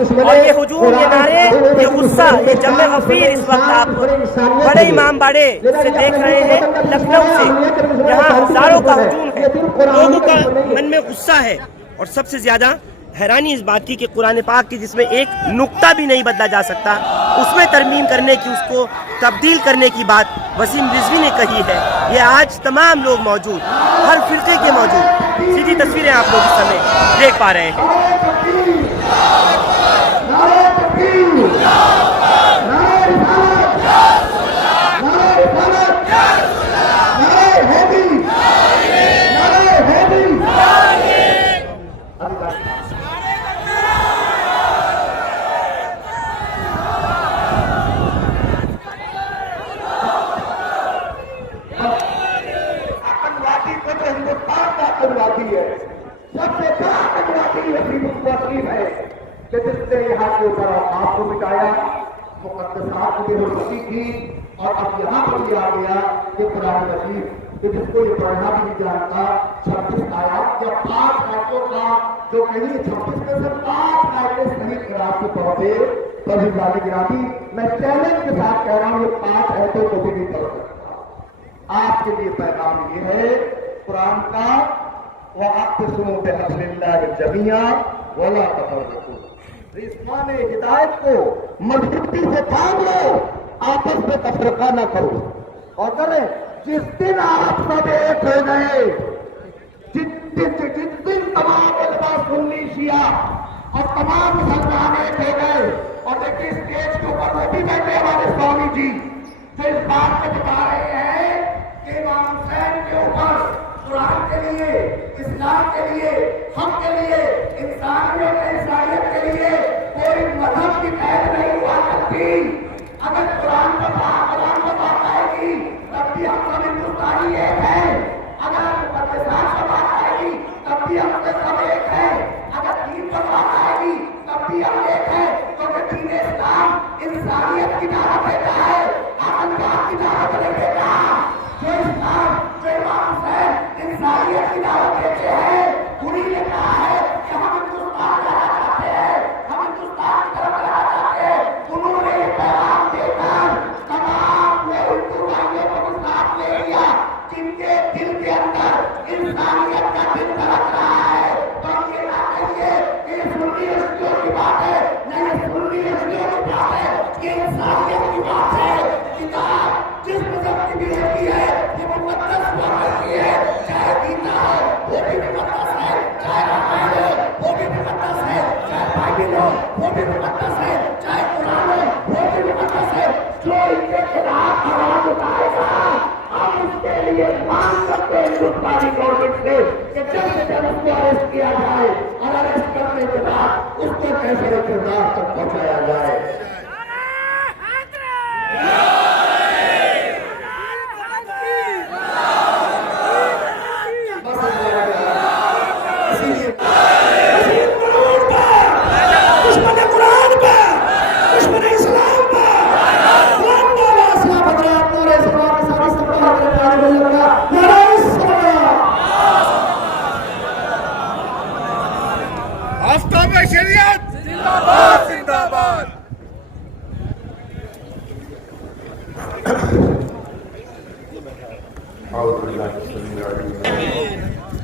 اور یہ ہجوم، یہ نعرے، یہ غصہ، یہ جم غفیر اس وقت آپ بڑے امام باڑے سے دیکھ رہے ہیں، لکھنؤ سے یہاں ہزاروں کا ہجوم ہے، لوگوں کا من میں غصہ ہے، اور سب سے زیادہ حیرانی اس بات کی کہ قرآن پاک کی جس میں ایک نقطہ بھی نہیں بدلا جا سکتا، اس میں ترمیم کرنے کی، اس کو تبدیل کرنے کی بات وسیم رضوی نے کہی ہے۔ یہ آج تمام لوگ موجود، ہر فرقے کے موجود، سیدھی تصویریں آپ لوگ اس سمے دیکھ پا رہے ہیں۔ کہ جس نے یہاں کے اوپر آپ کو مٹایا، مقدسات کی روشنی کی، اور اب یہاں پر یہ آ گیا کہ قرآن مجید کہ جس کو یہ پڑھنا بھی نہیں جانتا، 26 آیات یا 5 آیتوں کا جو کہیں 26 میں سے 5 آیتیں صحیح قرآن سے پڑھتے، تبھی والے گرامی میں چیلنج کے ساتھ کہہ رہا ہوں یہ 5 آیتوں کو بھی نہیں پڑھ سکتا۔ آپ کے لیے پیغام یہ ہے قرآن کا، وَاعْتَصِمُوا بِحَبْلِ اللَّهِ جَمِيعًا وَلَا تَفَرَّقُوا، رضوان ہدایت کو مضبوطی سے تھام لو، آپس میں تفرقہ نہ کرو۔ اور کریں جس دن آپ سب ایک ہو گئے، جس دن تمام علماء سنی شیعہ اور تمام مسلمان ایک ہو گئے، اور دیکھیں اسٹیج کے اوپر وہ بھی بیٹھے ہمارے سوامی جی جو اس بات کو بتا رہے ہیں کہ امام حسین کے اوپر قرآن کے لیے، اسلام کے لیے، ہم کے لیے، انسانیت انسانیت کے لیے کوئی مذہب کی قید نہیں ہوا کرتی۔ اگر قرآن کو بات آئے گی تب بھی ہم سب ہندوستانی ایک ہیں، اگر مقدسات کو بات آئے گی تب بھی ہم سب ایک ہیں، اگر دین کو بات آئے گی تب بھی ہم ایک ہیں، کیونکہ دین اسلام انسانیت کی دعوت دیتا ہے، آتنکواد کی دعوت نہیں دیتا۔ جو اسلام، جو امام حسین انسانیت کی دعوت دیتے ہیں، انہیں نے کہا ہے کہ ہم ہندوستان جانا چاہتے ہیں، ہم ہندوستان کی طرف جانا چاہتے ہیں۔ انہوں نے یہ پیغام دے کر تمام ہندو بھائیوں کو ساتھ لے لیا جن کے دل کے اندر انسانیت کا دل دھڑک رہا ہے۔ تو ہم یہ نہ کہیے کہ یہ سنی ہستیوں کی بات ہے، نہیں، یہ سنی ہستیوں کی بات ہے، یہ انسانیت کی بات ہے۔ کتاب جس مذہب کی بھی ہوتی ہے یہ مقدس ہوا کرتی ہے، چاہے گیتا ہو وہ بھی مقدس ہے، چاہے رامائن ہو وہ بھی مقدس ہے، چاہے بائبل ہو وہ بھی مقدس ہے، چاہے قرآن ہو وہ بھی مقدس ہے۔ جو ان کے خلاف آواز اٹھائے گا ہم اس کے لیے مانگ سکتے ہیں ہندوستانی گورنمنٹ سے کہ جلد سے جلد اس کو اریسٹ کیا جائے، اور اریسٹ کرنے کے بعد اس کو کیسے کردار تک پہنچایا جائے۔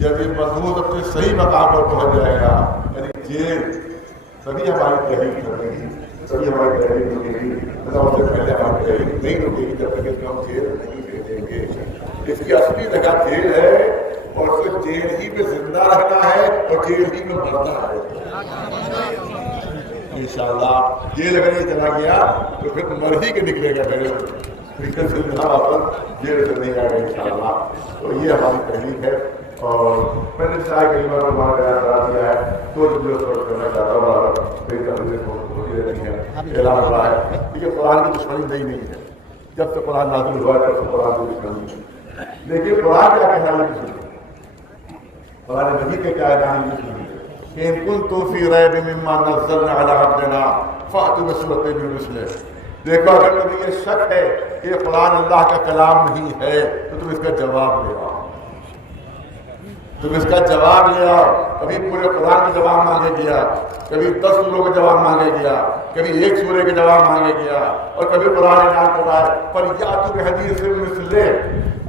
جب یہ مضمون اپنے صحیح مقام پر پہنچ جائے گا، یعنی جیل، تبھی ہماری تحریک رکے گی، تبھی ہماری تحریک رکے گی، اس سے پہلے ہماری تحریک نہیں رکے گی جب تک اس کو ہم جیل نہیں بھیجیں گے۔ اس کی اصلی جگہ جیل ہے، اور اس کو جیل ہی میں زندہ رہنا ہے اور جیل ہی میں مرنا ہے۔ انشاءاللہ جیل اگر یہ چلا گیا تو پھر مر ہی کے نکلے گا، میرے فکر سے واپس جیل سے نہیں آئے گا انشاءاللہ۔ تو یہ ہماری تحریک ہے، اور میں نے چاہے کئی بار ہمارا بیان کرا دیا ہے، تو جو سوچ کرنا چاہتا ہوں میری تحریر ہوتی رہتی ہے، اعلان ہو رہا ہے، کیونکہ قرآن کی دشمنی نہیں ہے، جب سے قرآن نازل ہوا ہے تب سے قرآن کی دشمنی ہے۔ لیکن قرآن کیا کہنا ہے دشمنی، قرآن نبی کے کیا کہنا ہے دشمنی، ان کنتم فی ریب مما نزلنا علی عبدنا فأتوا بسورۃ من مثلہ۔ دیکھو اگر تمہیں یہ شک ہے کہ قرآن اللہ کا کلام نہیں ہے تو تم اس کا جواب لے آؤ، تم اس کا جواب لے آؤ۔ کبھی پورے قرآن کا جواب مانگے گیا، کبھی 10 لوگوں کا جواب مانگے گیا, کبھی ایک سورے کے جواب مانگے گیا, اور کبھی قرآن اعلان کر رہا ہے پر یاتوا بحدیث مثلہ.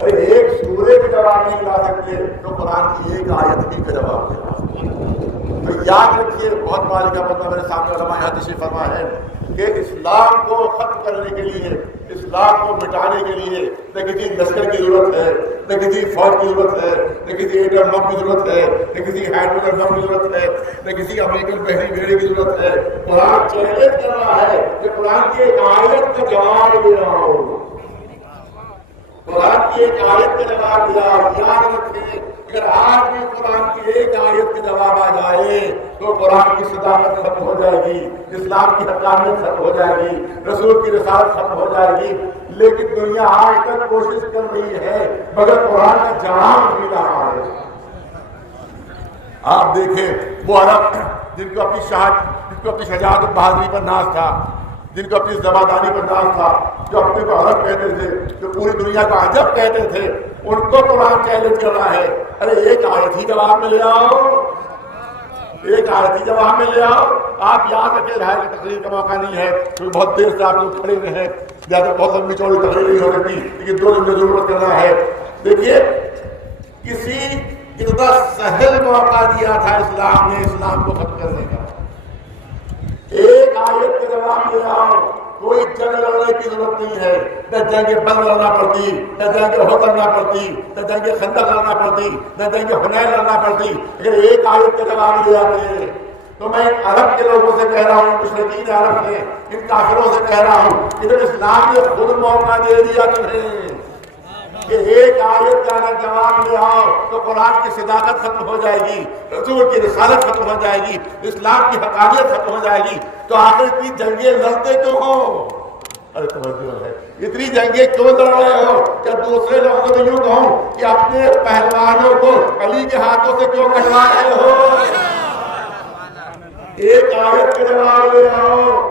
ارے ایک سورے کے جواب نہیں لا سکتے تو قرآن کی ایک آیت بھی کا جواب دے. تو یاد رکھیے, بہت مال کا بندہ میرے سامنے علماء یہاں تشریف فرما ہے کہ اسلام کو ختم کرنے کے لیے, اسلام کو مٹانے کے لیے نہ کسی لشکر کی ضرورت ہے, نہ کسی فوج کی ضرورت ہے, نہ کسی ایٹم بم کی ضرورت ہے, نہ کسی ہائیڈروجن بم کی ضرورت ہے, نہ کسی امریکن بحری بیڑے کی ضرورت ہے. قرآن چیلنج کر رہا ہے کہ قرآن کی ایک آیت کا جواب دے رہا ہو, قرآن کی ایک آیت کا جواب دیا. یاد رکھیں, اگر آج بھی قرآن کی ایک آیت کا جواب آ جائے تو قرآن کی صداقت ختم ہو جائے گی, اسلام کی حقانیت ختم ہو جائے گی, رسول کی رسالت ختم ہو جائے گی. لیکن دنیا آج تک کوشش کر رہی ہے مگر قرآن کا جواب مل رہا ہے. آپ دیکھیں وہ عرب جن کو اپنی شجاعت و بہادری پر ناز تھا, جن کو اپنی زباداری پر ناز تھا, جو اپنے کو عرب کہتے تھے, جو پوری دنیا کو عجب کہتے تھے, ان کو قرآن چیلنج کر رہا ہے. ارے ایک آیت ہی جواب میں لے آؤ, ایک آیت ہی جواب میں لے آؤ. آپ یاد رکھیں, رہا کہ تقریر کا موقع نہیں ہے کیونکہ بہت دیر سے آپ لوگ کھڑے ہوئے ہیں, زیادہ بہت لمبی چوڑی تقریر نہیں ہو سکتی, لیکن 2 دن ضرورت کرنا ہے. دیکھیے, کسی اتنا سہل موقع دیا تھا اسلام نے اسلام کو ختم کرنے کا. ایک آیت کے جواب لے آؤ. کوئی جنگ لڑنے کی ضرورت نہیں ہے, نہ جنگ بدر لڑنا پڑتی, نہ جنگ احد لڑنا پڑتی, نہ جنگ خندق لڑنا پڑتی, نہ جنگ حنین لڑنا پڑتی. اگر ایک آیت کے جواب لے آتے تو میں عرب کے لوگوں سے کہہ رہا ہوں, مشرکین عرب نے, ان کافروں سے کہہ رہا ہوں کہ جب اسلام نے خود موقع دے دیا تمہیں کہ ایک آیت کا اگر جواب لے آؤ تو قرآن کی صداقت ختم ہو جائے گی, رسول کی رسالت ختم ہو جائے گی, اسلام کی حقانیت ختم ہو جائے گی, تو آخر اتنی جنگیں لڑتے کیوں ہو؟ ارے توجہ ہے, اتنی جنگیں کیوں لڑ رہے ہو؟ کیا دوسرے لفظوں میں یوں کہوں کہ اپنے پہلوانوں کو علی کے ہاتھوں سے کیوں کٹوا رہے ہو؟ ایک آیت کے جواب لے آؤ.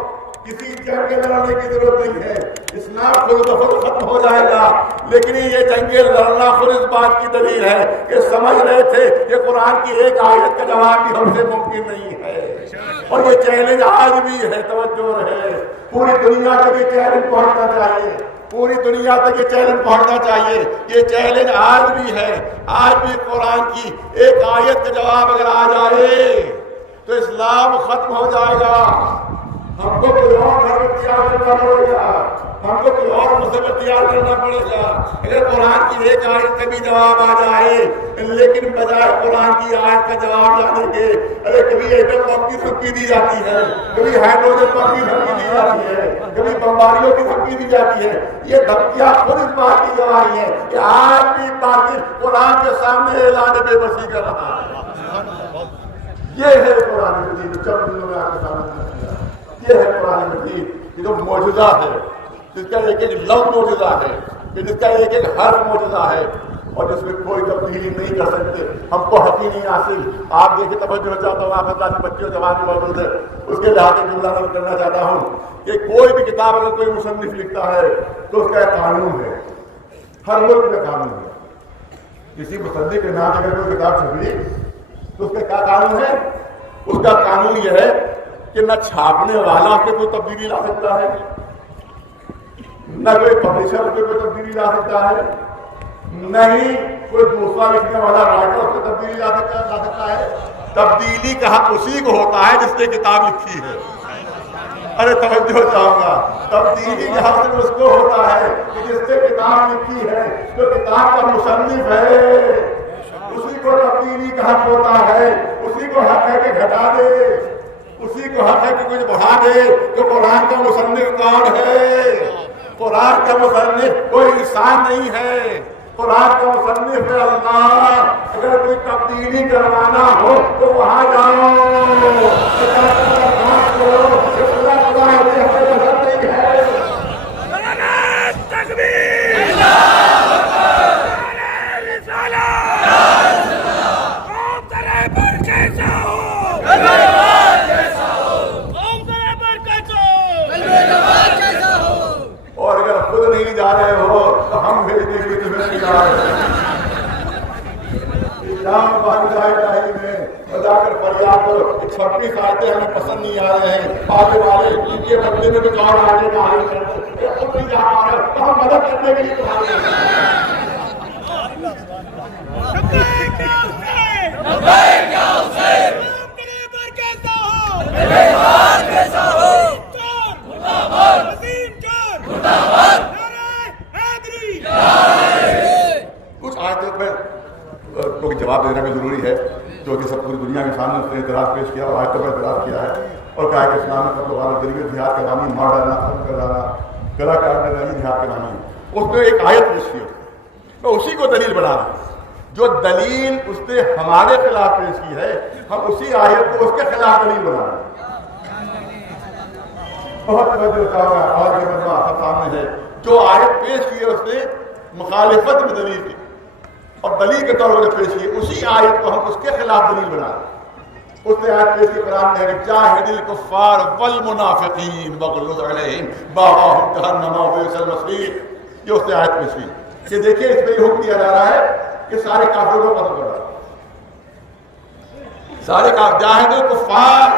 کسی جنگ لڑنے کی ضرورت نہیں ہے, اسلام خود بخود ختم ہو جائے گا. لیکن یہ جنگیں لڑنا خود اس بات کی دلیل ہے کہ سمجھ رہے تھے کہ قرآن کی ایک آیت کا جواب بھی ہم سے ممکن نہیں ہے, اور یہ چیلنج آج بھی ہے. توجہ رہے, پوری دنیا تک یہ چیلنج پہنچنا چاہیے, پوری دنیا تک یہ چیلنج پہنچنا چاہیے. یہ چیلنج آج بھی ہے. آج بھی قرآن کی ایک آیت کا جواب اگر آ جائے تو اسلام ختم ہو جائے گا. ہم کو کوئی اور دھرم تیار کرنا پڑے گا, ہم کو کوئی اور مذہب تیار کرنا پڑے گا. اگر قرآن کی ایک آیت کا بھی جواب آ جائے, لیکن بجائے قرآن کی آیت کا جواب لانے کے, ارے کبھی ایٹم بم کی دھمکی دی جاتی ہے, کبھی ہائیڈروجن بم کی دھمکی دی جاتی ہے, کبھی بمباریوں کی دھمکی دی جاتی ہے. یہ دھمکیاں خود اس بات کی گواہی ہے کہ آج بھی باطل قرآن کے سامنے اعلان بے بسی کر رہا ہے. یہ ہے قرآن مجید جو چند دنوں میں آپ کے سامنے کیا. یہ ہے قرآن مجید, یہ جو معجزہ ہے, جس کا ایک ایک لفظ معجزہ ہے, جس کا ایک ایک حرف معجزہ ہے, اور جس میں کوئی تبدیلی نہیں کر سکتے. ہم کو حقیقی نہیں حاصل. آپ دیکھیں, توجہ چاہتا ہوں, آپ حضرات بچوں جوان بھی موجود ہے, اس کے لحاظ سے جملہ نقل کرنا چاہتا ہوں کہ کوئی بھی کتاب اگر کوئی مصنف لکھتا ہے تو اس کا ایک قانون ہے, ہر ملک کا قانون ہے. کسی مصنف کے نام اگر کوئی کتاب چھپی تو اس کا کیا قانون ہے؟ اس کا قانون یہ ہے کہ نہ چھاپنے والا اس میں کوئی تبدیلی لا سکتا ہے, نہ کوئی پبلشر اس میں کوئی تبدیلی لا سکتا ہے, نہیں کوئی دوسرا لکھنے والا رائٹر اس میں تبدیلی لا سکتا ہے. تبدیلی کا حق اسی کو ہوتا ہے جس نے کتاب لکھی ہے. ارے توجہ چاہوں گا, تبدیلی کا حق اس کو ہوتا ہے کہ جس نے کتاب لکھی ہے, جو کتاب کا مصنف ہے, اسی کو تبدیلی کا حق ہوتا ہے. اسی کو حق ہے کہ گھٹا دے, اسی کو حق ہے کہ کچھ بڑھا دے. کہ قرآن کا مصنف کون ہے؟ قرآن کا مصنف کوئی انسان نہیں ہے, قرآن کا مصنف ہے اللہ. اگر کوئی تبدیلی کروانا ہو تو وہاں جاؤ, اور اگر خود نہیں جا رہے ہو تو ہم بھیجنے کے لیے تمہیں تیار ہیں. میں جا کر فریاد کرو, 26 آیتیں ہمیں پسند نہیں آ رہے ہیں، آگے والے ان کے بدلے میں کچھ اور آگے نہ آگے کرتے خود نہیں جا پا رہے تو ہم مدد کرنے کے لیے تمہارے کچھ آیتوں پہ کو جواب دینا بھی ضروری ہے، جو کہ سب پوری دنیا کے سامنے اس نے اعتراض پیش کیا اور آیتوں پر اعتراض کیا ہے اور کہا کہ اسلام میں قتل وغیرہ ذریعے جہاد کا نامی مار ڈالنا، ختم کر ڈالنا، گلا کاٹ دینا یہ جہاد کا نامی ہے۔ اس نے ایک آیت پیش کی، میں اسی کو دلیل بنا رہا ہوں، جو دلیل اس نے ہمارے خلاف پیش کی ہے ہم اسی آیت کو اس کے خلاف دلیل بنا رہے ہیں۔ بہت اور یہ مجمع سب سامنے ہے، جو آیت پیش کی ہے اس نے مخالفت میں دلیل کی اور دلیل کے طور پر پیش کی، اسی آیت کو ہم اس کے خلاف دلیل بنا رہے ہیں۔ اس نے آیت پیش کی قرآن میں ہے کہ جاہد الکفار والمنافقین واغلظ علیہم مأواہم جہنم وبئس المصیر، یہ اس نے آیت پیش کی کہ دیکھیں اس میں یہ حکم دیا جا رہا ہے کہ سارے کافروں کو قتل کر ڈالو، سارے جاہد الکفار،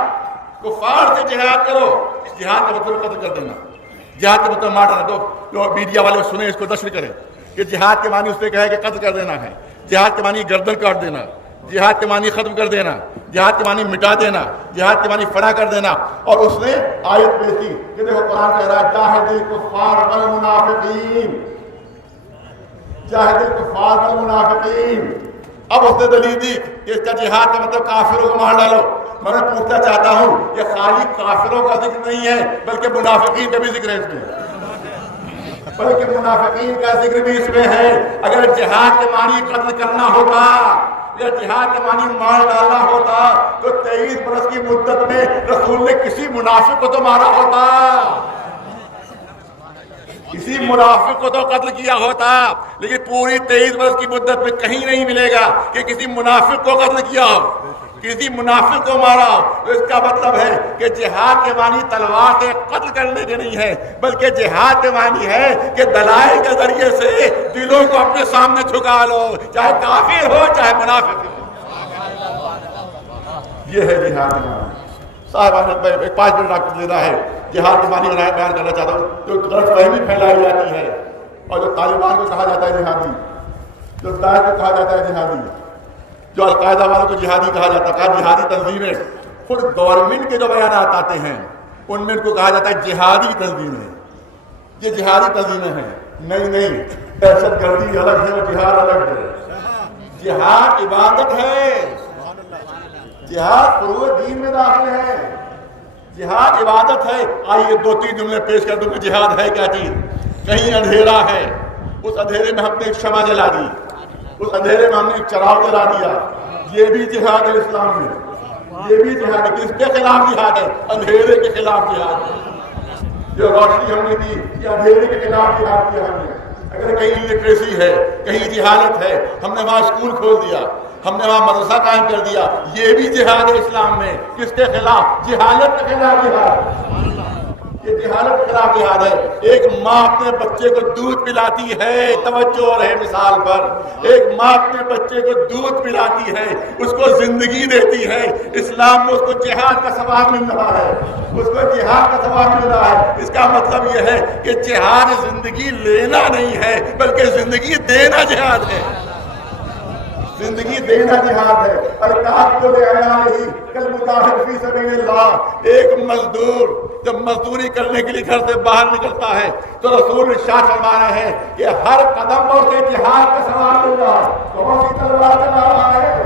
کفار سے جہاد کرو، جہاد کا مطلب قتل کر دینا، جہاد کا مطلب مار ڈالنا۔ جو میڈیا والے سنیں اس کو نشر کریں کہ جہاد کے معنی اس نے کہا ہے کہ قتل کر دینا ہے، جہاد کے معنی گردن کاٹ دینا، جہاد کے معنی ختم کر دینا، جہاد کے معنی مٹا دینا، جہاد کے معنی فنا کر دینا۔ اور اس نے آیت پیش کی کہ دیکھو قرآن کہہ رہا ہے جاہد الکفار والمنافقین، جاہد الکفار والمنافقین۔ اب اس نے دلیل دی کہ اس کا جہاد کا مطلب کافروں کو مار ڈالو۔ میں پوچھنا چاہتا ہوں یہ خالی کافروں کا ذکر نہیں ہے بلکہ منافقین کا بھی ذکر ہے اس میں، بلکہ منافقین کا ذکر بھی اس میں ہے۔ اگر جہاد کے معنی قتل کرنا ہوتا یا جہاد کے معنی مار ڈالنا ہوتا تو 23 برس کی مدت میں رسول نے کسی منافق کو تو مارا ہوتا، کسی منافق کو تو قتل کیا ہوتا، لیکن پوری 23 برس کی مدت میں کہیں نہیں ملے گا کہ کسی منافق کو قتل کیا ہو، کسی منافق کو مارا ہو۔ تو اس کا مطلب ہے کہ جہاد کے معنی تلوار سے قتل کرنے کے نہیں ہے، بلکہ جہاد کے معنی ہے کہ دلائل کے ذریعے سے دلوں کو اپنے سامنے جھکا لو، چاہے کافر ہو چاہے منافق ہو۔ یہ ہے جہاد کے معنی۔ صاحب ایک 5 منٹ آپ کو دینا ہے، جہاد کے معنی بیان کرنا چاہتا ہوں۔ جو غلط فہمی پھیلائی جاتی ہے اور جو طالبان کو کہا جاتا ہے جہادی، جو داعش کو کہا جاتا ہے جہادی، جو القاعدہ والوں کو جہادی کہا جاتا ہے، جہادی تنظیمیں، خود گورنمنٹ کے جو بیانات آتے ہیں ان میں ان کو کہا جاتا ہے جہادی تنظیمیں، یہ جہادی تنظیمیں ہیں۔ نہیں، دہشت گردی الگ ہے اور جہاد الگ ہے۔ جہاد عبادت ہے، جہاد فروع دین میں داخل ہے، جہاد عبادت ہے۔ آئیے 2-3 جملے پیش کر دوں کہ جہاد ہے کیا چیز۔ کہیں اندھیرا ہے، اس اندھیرے میں ہم نے ایک شمع جلا دی، اس اندھیرے میں ہم نے ایک چراغ جلا دیا، یہ بھی جہاد ہے اسلام میں، یہ بھی جہاد ہے۔ کس کے خلاف جہاد ہے؟ اندھیرے کے خلاف جہاد ہے۔ جو روشنی ہم نے دی یہ اندھیرے کے خلاف جہاد کیا ہم نے۔ اگر کہیں لٹریسی ہے، کہیں جہالت ہے، ہم نے وہاں اسکول کھول دیا، ہم نے وہاں مدرسہ قائم کر دیا، یہ بھی جہاد ہے اسلام میں۔ کس کے خلاف؟ جہالت کے خلاف جہاد، یہ جہالت کے خلاف جہاد ہے۔ ایک ماں اپنے بچے کو دودھ پلاتی ہے، توجہ رہے مثال پر، ایک ماں اپنے بچے کو دودھ پلاتی ہے، اس کو زندگی دیتی ہے۔ اسلام میں اس کو جہاد کا ثواب مل رہا ہے، اس کو جہاد کا ثواب مل رہا ہے۔ اس کا مطلب یہ ہے کہ جہاد زندگی لینا نہیں ہے بلکہ زندگی دینا جہاد ہے، زندگی دینا جہاد ہے۔ القاتل لعیاله کالمجاہد فی سبیل اللہ۔ ایک مزدور جب مزدوری کرنے کے لیے گھر سے باہر نکلتا ہے تو رسول ارشاد فرما رہے ہیں کہ ہر قدم پر اسے جہاد کا ثواب مل رہا ہے۔ کون سی تلوار چلا رہا ہے،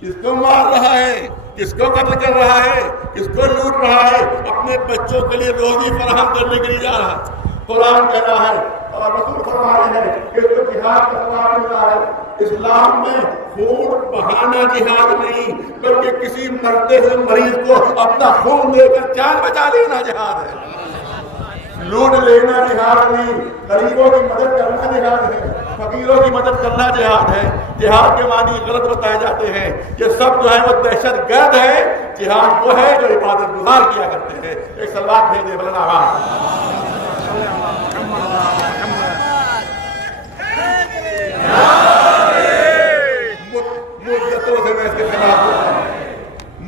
کس کو مار رہا ہے، کس کو قتل کر رہا ہے، کس کو لوٹ رہا ہے، اپنے بچوں کے لیے روزی فراہم کرنے کے لیے جا رہا ہے۔ قرآن کہہ رہا ہے اور رسول فرما رہے ہیں کہ اس کو جہاد کا ثواب مل رہا ہے۔ اسلام میں خون بہانا جہاد نہیں بلکہ کسی مرتے ہوئے مریض کو اپنا خون دے کر جان بچا لینا جہاد ہے۔ لوٹ لینا جہاد نہیں، غریبوں کی مدد کرنا جہاد ہے، فقیروں کی مدد کرنا جہاد ہے۔ جہاد کے معنی غلط بتائے جاتے ہیں، یہ سب جو ہے وہ دہشت گرد ہے۔ جہاد وہ ہے جو عبادت گزار کیا کرتے ہیں۔ ایک سلوات بھیج دے بلند آواز۔ مدتوں سے میں اس کے خلاف ہوں،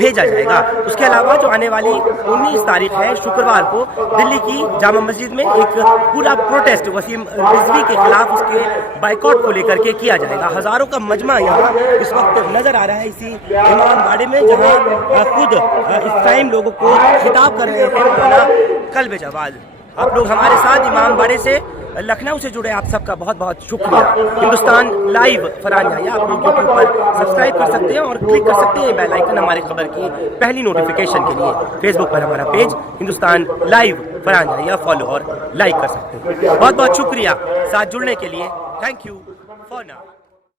بھیجا جائے گا۔ اس کے علاوہ جو آنے والی 19 تاریخ ہے شکروار کو دلی کی جامع مسجد میں ایک پورا پروٹیسٹ وسیم رضوی کے خلاف اس کے بائیکاٹ کو لے کر کے کیا جائے گا۔ ہزاروں کا مجمع یہاں اس وقت نظر آ رہا ہے اسی امام باڑے میں، جہاں خود اس ٹائم لوگوں کو خطاب کر رہے ہیں مولانا قلب جواد۔ آپ لوگ ہمارے ساتھ امام باڑے سے لکھنؤ سے جڑے آپ سب کا بہت بہت شکریہ۔ ہندوستان لائیو فرحان یحییٰ آپ لوگ یوٹیوب پر سبسکرائب کر سکتے ہیں اور کلک کر سکتے ہیں بیل آئیکن ہمارے خبر کی پہلی نوٹیفیکیشن کے لیے۔ فیس بک پر ہمارا پیج ہندوستان لائیو فرحان یحییٰ فالو اور لائک کر سکتے ہیں۔ بہت بہت شکریہ ساتھ جڑنے کے لیے۔ Thank you for now.